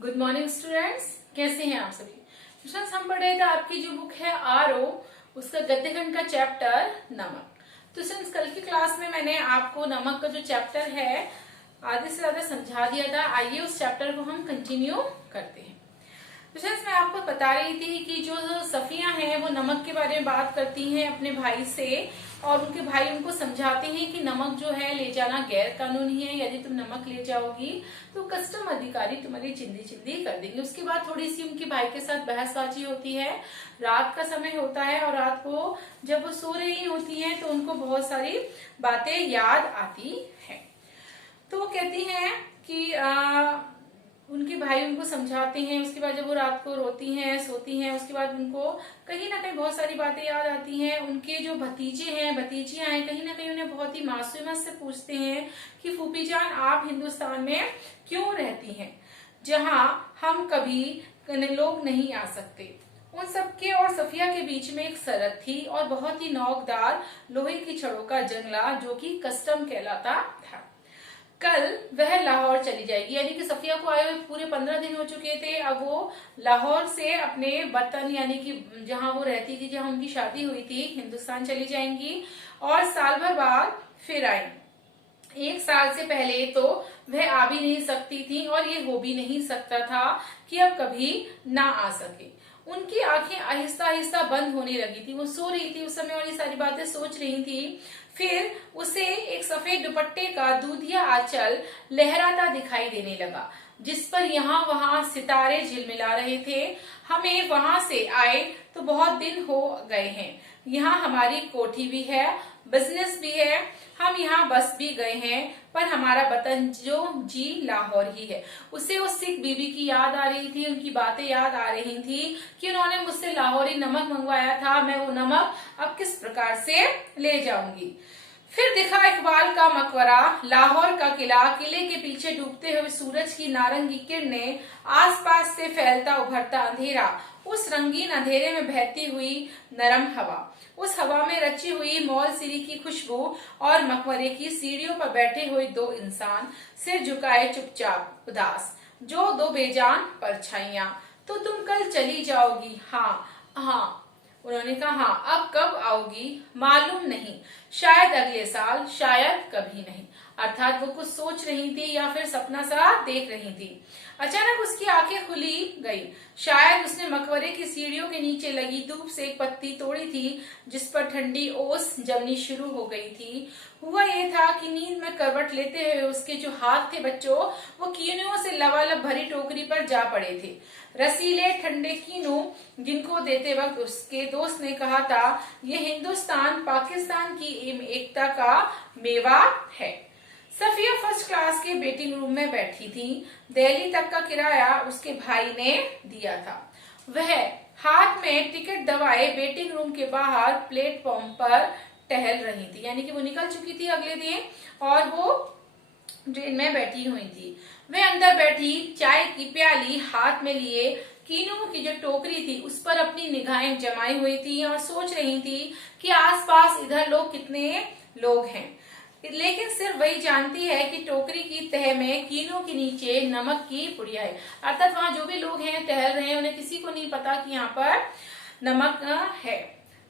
Good morning students, कैसे हैं आप सभी। स्टूडेंट्स, हम पढ़ रहे थे आपकी जो बुक है आरओ, उसका गद्यखंड का चैप्टर नमक। तो स्टूडेंट्स, कल की क्लास में मैंने आपको नमक का जो चैप्टर है आधे से ज्यादा समझा दिया था। आइए उस चैप्टर को हम कंटिन्यू करते हैं। तो स्टूडेंट्स, मैं आपको बता रही थी कि जो सफिया हैं वो नमक के बारे में बात करती हैं अपने भाई से, और उनके भाई उनको समझाते हैं कि नमक जो है ले जाना गैर कानूनी है। यदि तुम नमक ले जाओगी तो कस्टम अधिकारी तुम्हारी चिंदी चिंदी कर देंगे। उसके बाद थोड़ी सी उनके भाई के साथ बहसबाजी होती है। रात का समय होता है और रात को जब वो सो रही होती हैं तो उनको बहुत सारी बातें याद आती है। तो वो कहती हैं कि उनके भाई उनको समझाते हैं। उसके बाद जब वो रात को रोती हैं, सोती हैं, उसके बाद उनको कहीं ना कहीं बहुत सारी बातें याद आती हैं। उनके जो भतीजे हैं, भतीजियां हैं, कहीं ना कहीं उन्हें बहुत ही मासूमियत से पूछते हैं कि फूफी जान, आप हिंदुस्तान में क्यों रहती हैं जहां हम कभी लोग नहीं आ सकते। उन सबके और सफिया के बीच में एक सरहद थी और बहुत ही नोकदार लोहे की छड़ों का जंगला जो कि कस्टम कहलाता था। कल वह लाहौर चली जाएगी, यानी कि सफिया को आए हुए पूरे 15 दिन हो चुके थे। अब वो लाहौर से अपने वतन यानी कि जहां वो रहती थी, जहां उनकी शादी हुई थी, हिंदुस्तान चली जाएंगी और साल भर बाद फिर आएंगी। एक साल से पहले तो वह आ भी नहीं सकती थी और ये हो भी नहीं सकता था कि अब कभी ना आ सके। उनकी आंखें आहिस्ता आहिस्ता बंद होने लगी थी। वो सो रही थी उस समय और ये सारी बातें सोच रही थी। फिर उसे एक सफेद दुपट्टे का दूधिया आंचल लहराता दिखाई देने लगा, जिस पर यहाँ वहां सितारे झिलमिला रहे थे। हमें वहां से आए तो बहुत दिन हो गए हैं। यहाँ हमारी कोठी भी है, बिजनेस भी है, हम यहाँ बस भी गए हैं, पर हमारा वतन जो जी लाहौर ही है। उसे उस सिख बीबी की याद आ रही थी, उनकी बातें याद आ रही थी कि उन्होंने मुझसे लाहौरी नमक मंगवाया था। मैं वो नमक अब किस प्रकार से ले जाऊंगी। फिर दिखा इकबाल का मकबरा, लाहौर का किला, किले के पीछे डूबते हुए सूरज की नारंगी किरणें, आसपास से फैलता उभरता अंधेरा, उस रंगीन अंधेरे में बहती हुई नरम हवा, उस हवा में रची हुई मौल सिरी की खुशबू और मकबरे की सीढ़ियों पर बैठे हुए दो इंसान, सिर झुकाए चुपचाप उदास, जो दो बेजान परछाइयां। तो तुम कल चली जाओगी? हाँ हाँ, उन्होंने कहा। हाँ, अब कब आओगी मालूम नहीं, शायद अगले साल, शायद कभी नहीं। अर्थात वो कुछ सोच रही थी या फिर सपना सा देख रही थी। अचानक उसकी आंखें खुली गई। शायद उसने मकबरे की सीढ़ियों के नीचे लगी धूप से एक पत्ती तोड़ी थी जिस पर ठंडी ओस जमनी शुरू हो गई थी। हुआ ये था कि नींद में करवट लेते हुए उसके जो हाथ थे बच्चों, वो कीनों से लबालब भरी टोकरी पर जा पड़े थे। रसीले ठंडे कीनों जिनको देते वक्त उसके दोस्त ने कहा था, ये हिंदुस्तान पाकिस्तान की एकता का मेवा है। सफिया फर्स्ट क्लास के वेटिंग रूम में बैठी थी। दिल्ली तक का किराया उसके भाई ने दिया था। वह हाथ में टिकट दबाए वेटिंग रूम के बाहर प्लेटफॉर्म पर टहल रही थी, यानी कि वो निकल चुकी थी अगले दिन और वो ट्रेन में बैठी हुई थी। वह अंदर बैठी चाय की प्याली हाथ में लिए कीनों की जो टोकरी थी उस पर अपनी निगाहें जमाई हुई थी और सोच रही थी कि आसपास इधर लोग कितने लोग हैं, लेकिन सिर्फ वही जानती है कि टोकरी की तह में कीनों के नीचे नमक की पुड़िया है। अर्थात वहां जो भी लोग हैं टहल रहे हैं, उन्हें किसी को नहीं पता कि यहाँ पर नमक है।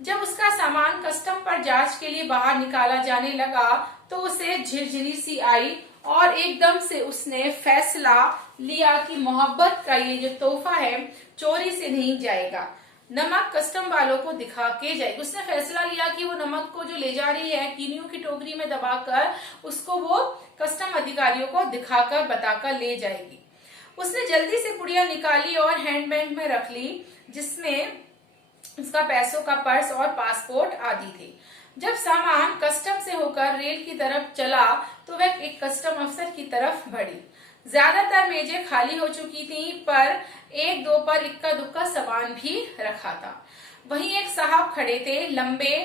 जब उसका सामान कस्टम पर जांच के लिए बाहर निकाला जाने लगा तो उसे झिरझिरी सी आई और एकदम से उसने फैसला लिया कि मोहब्बत का ये जो तोहफा है चोरी से नहीं जाएगा, नमक कस्टम वालों को दिखा के जाएगी। उसने फैसला लिया कि वो नमक को जो ले जा रही है कीनियों की टोकरी में दबाकर उसको वो कस्टम अधिकारियों को दिखाकर बताकर ले जाएगी। उसने जल्दी से पुड़िया निकाली और हैंडबैग में रख ली, जिसमें उसका पैसों का पर्स और पासपोर्ट आदि थे। जब सामान कस्टम से होकर रेल की तरफ चला तो वह एक कस्टम अफसर की तरफ बढ़ी। ज्यादातर मेजें खाली हो चुकी थीं, पर एक दो पर इक्का दुक्का सामान भी रखा था। वहीं एक साहब खड़े थे, लंबे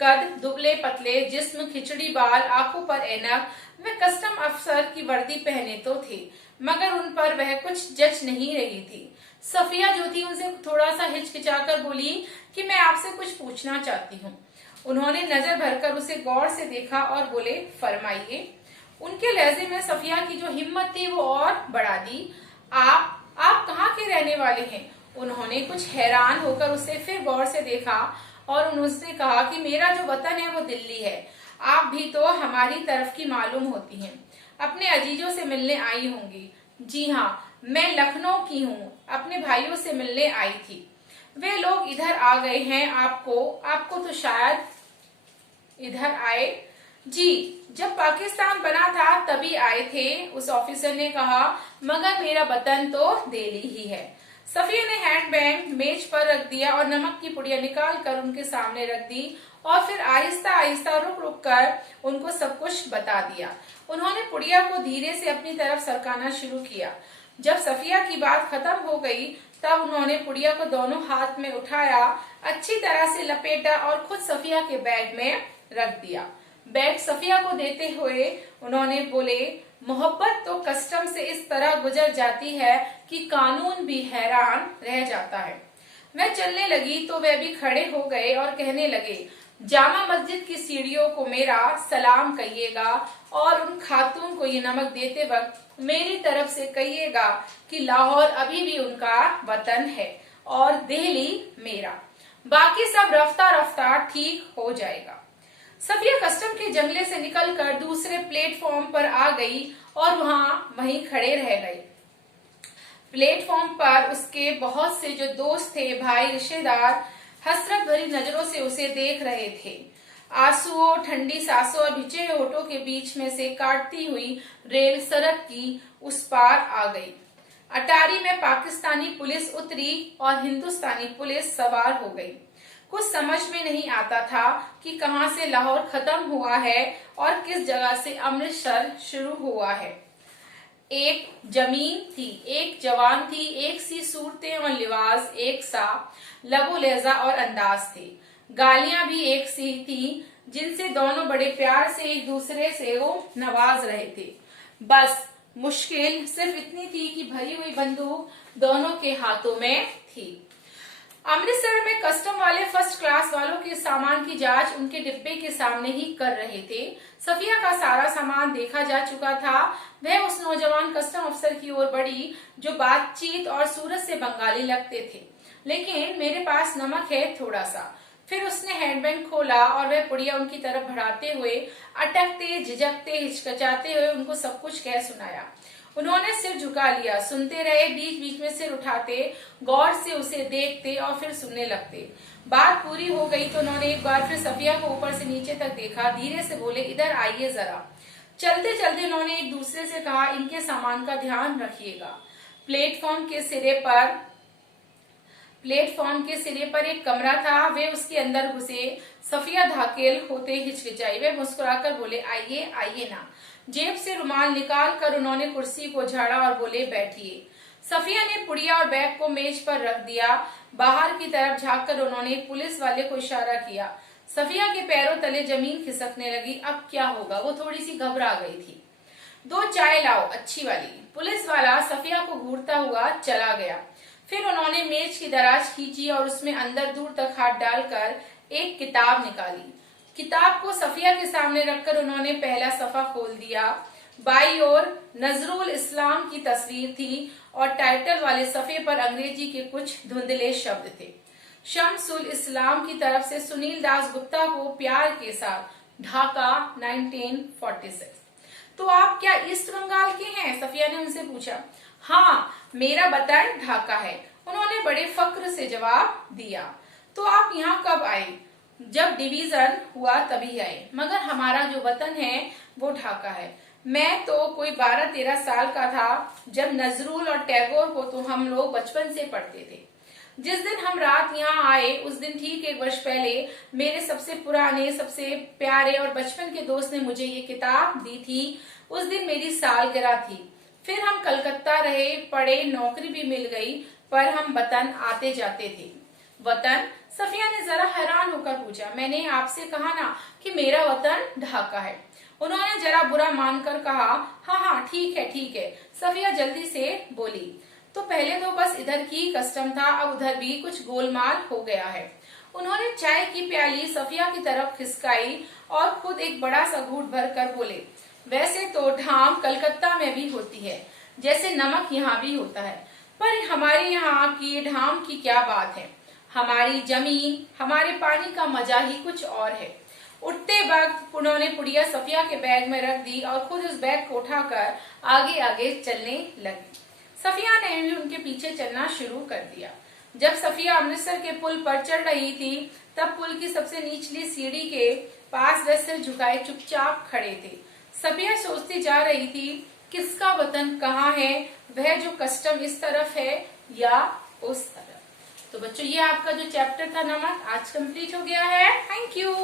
कद, दुबले पतले जिस्म, खिचड़ी बाल, आंखों पर ऐनक। वे कस्टम अफसर की वर्दी पहने तो थे, मगर उन पर वह कुछ जच नहीं रही थी। सफिया जो थी उनसे थोड़ा सा हिचकिचाकर बोली कि मैं आपसे कुछ पूछना चाहती हूँ। उन्होंने नजर भरकर उसे गौर से देखा और बोले, फरमाइए। उनके लहजे में सफिया की जो हिम्मत थी वो और बढ़ा दी। आप आप कहाँ के रहने वाले हैं? उन्होंने कुछ हैरान होकर उसे फिर गौर से देखा और उन्होंने कहा कि मेरा जो वतन है वो दिल्ली है। आप भी तो हमारी तरफ की मालूम होती हैं, अपने अजीजों से मिलने आई होंगी। जी हाँ, मैं लखनऊ की हूँ, अपने भाइयों से मिलने आई थी। वे लोग इधर आ गए हैं। आपको तो शायद इधर आए। जी, जब पाकिस्तान बना था तभी आए थे, उस ऑफिसर ने कहा, मगर मेरा वतन तो दिल्ली ही है। सफिया ने हैंडबैग मेज पर रख दिया और नमक की पुड़िया निकाल कर उनके सामने रख दी और फिर आहिस्ता आहिस्ता रुक रुक कर उनको सब कुछ बता दिया। उन्होंने पुड़िया को धीरे से अपनी तरफ सरकाना शुरू किया। जब सफिया की बात खत्म हो गई तब उन्होंने पुड़िया को दोनों हाथ में उठाया, अच्छी तरह से लपेटा और खुद सफिया के बैग में रख दिया। बैग सफिया को देते हुए उन्होंने बोले, मोहब्बत तो कस्टम से इस तरह गुजर जाती है कि कानून भी हैरान रह जाता है। मैं चलने लगी तो वे भी खड़े हो गए और कहने लगे, जामा मस्जिद की सीढ़ियों को मेरा सलाम कहिएगा और उन खातून को ये नमक देते वक्त मेरी तरफ से कहिएगा कि लाहौर अभी भी उनका वतन है और दिल्ली मेरा। बाकी सब रफ्ता रफ्ता ठीक हो जाएगा। सफिया कस्टम के जंगले से निकलकर दूसरे प्लेटफॉर्म पर आ गई और वहीं खड़े रह गए। प्लेटफॉर्म पर उसके बहुत से जो दोस्त थे, भाई, रिश्तेदार हसरत भरी नजरों से उसे देख रहे थे। आंसुओं, ठंडी सांसों और भिजे हुए होठों के बीच में से काटती हुई रेल सड़क की उस पार आ गई। अटारी में पाकिस्तानी पुलिस उतरी और हिंदुस्तानी पुलिस सवार हो गई। कुछ समझ में नहीं आता था कि कहां से लाहौर खत्म हुआ है और किस जगह से अमृतसर शुरू हुआ है। एक जमीन थी, एक जवान थी, एक सी सूरतें और लिबास एक सा, लबो लहजा और अंदाज थे। गालियां भी एक सी थी जिनसे दोनों बड़े प्यार से एक दूसरे से वो नवाज रहे थे। बस मुश्किल सिर्फ इतनी थी कि भरी हुई बंदूक दोनों के हाथों में थी। अमृतसर में कस्टम वाले फर्स्ट क्लास वालों के सामान की जांच उनके डिब्बे के सामने ही कर रहे थे। सफिया का सारा सामान देखा जा चुका था। वह उस नौजवान कस्टम अफसर की ओर बढ़ी जो बातचीत और सूरत से बंगाली लगते थे। लेकिन मेरे पास नमक है थोड़ा सा। फिर उसने हैंडबैग खोला और वह पुड़िया उनकी तरफ बढ़ाते हुए अटकते, झिझकते, हिचकिचाते हुए उनको सब कुछ कह सुनाया। उन्होंने सिर झुका लिया, सुनते रहे, बीच बीच में सिर उठाते, गौर से उसे देखते और फिर सुनने लगते। बात पूरी हो गई तो उन्होंने एक बार फिर सफिया को ऊपर से नीचे तक देखा, धीरे से बोले, इधर आइए जरा। चलते चलते उन्होंने एक दूसरे से कहा, इनके सामान का ध्यान रखिएगा। प्लेटफॉर्म के सिरे पर एक कमरा था। वे उसके अंदर घुसे। सफिया धाकेल होते हिचकिचाई। वे मुस्कुराकर बोले, आइए आइए ना। जेब से रुमाल निकाल कर उन्होंने कुर्सी को झाड़ा और बोले, बैठिए। सफिया ने पुड़िया और बैग को मेज पर रख दिया। बाहर की तरफ झांककर उन्होंने एक पुलिस वाले को इशारा किया। सफिया के पैरों तले जमीन खिसकने लगी। अब क्या होगा? वो थोड़ी सी घबरा गई थी। 2 चाय लाओ, अच्छी वाली। पुलिस वाला सफिया को घूरता हुआ चला गया। फिर उन्होंने मेज की दराज खींची और उसमें अंदर दूर तक हाथ डालकर एक किताब निकाली। किताब को सफिया के सामने रखकर उन्होंने पहला सफा खोल दिया। बाई ओर नजरुल इस्लाम की तस्वीर थी और टाइटल वाले सफे पर अंग्रेजी के कुछ धुंधले शब्द थे। शम्सुल इस्लाम की तरफ से सुनील दास गुप्ता को प्यार के साथ, ढाका 1946। तो आप क्या ईस्ट बंगाल के हैं? सफिया ने उनसे पूछा। हाँ, मेरा वतन ढाका है, उन्होंने बड़े फक्र से जवाब दिया। तो आप यहाँ कब आए? जब डिवीजन हुआ तभी आए, मगर हमारा जो वतन है वो ढाका है। मैं तो कोई 12-13 साल का था जब नजरुल और टैगोर को तो हम लोग बचपन से पढ़ते थे। जिस दिन हम रात यहाँ आए उस दिन ठीक 1 वर्ष पहले मेरे सबसे पुराने, सबसे प्यारे और बचपन के दोस्त ने मुझे ये किताब दी थी। उस दिन मेरी सालगिरह थी। फिर हम कलकत्ता रहे, पढ़े, नौकरी भी मिल गई, पर हम वतन आते जाते थे। वतन? सफिया ने जरा हैरान होकर पूछा। मैंने आपसे कहा ना कि मेरा वतन ढाका है। उन्होंने जरा बुरा मानकर कहा, हाँ हाँ ठीक है। सफिया जल्दी से बोली, तो पहले तो बस इधर की कस्टम था, अब उधर भी कुछ गोलमाल हो गया है। उन्होंने चाय की प्याली सफिया की तरफ खिसकाई और खुद एक बड़ा सा घूंट भर कर बोले, वैसे तो ढाम कलकत्ता में भी होती है, जैसे नमक यहाँ भी होता है। पर हमारे यहाँ की ढाम की क्या बात है, हमारी जमीन, हमारे पानी का मजा ही कुछ और है। उठते वक्त उन्होंने पुड़िया सफिया के बैग में रख दी और खुद उस बैग को उठाकर आगे आगे चलने लगी। सफिया ने भी उनके पीछे चलना शुरू कर दिया। जब सफिया अमृतसर के पुल पर चढ़ रही थी तब पुल की सबसे निचली सीढ़ी के पास 10 सिर झुकाए चुपचाप खड़े थे। सफिया सोचती जा रही थी किसका वतन कहाँ है, वह जो कस्टम इस तरफ है या उस तरफ। तो बच्चों ये आपका जो चैप्टर था नमक आज कंप्लीट हो गया है। Thank you.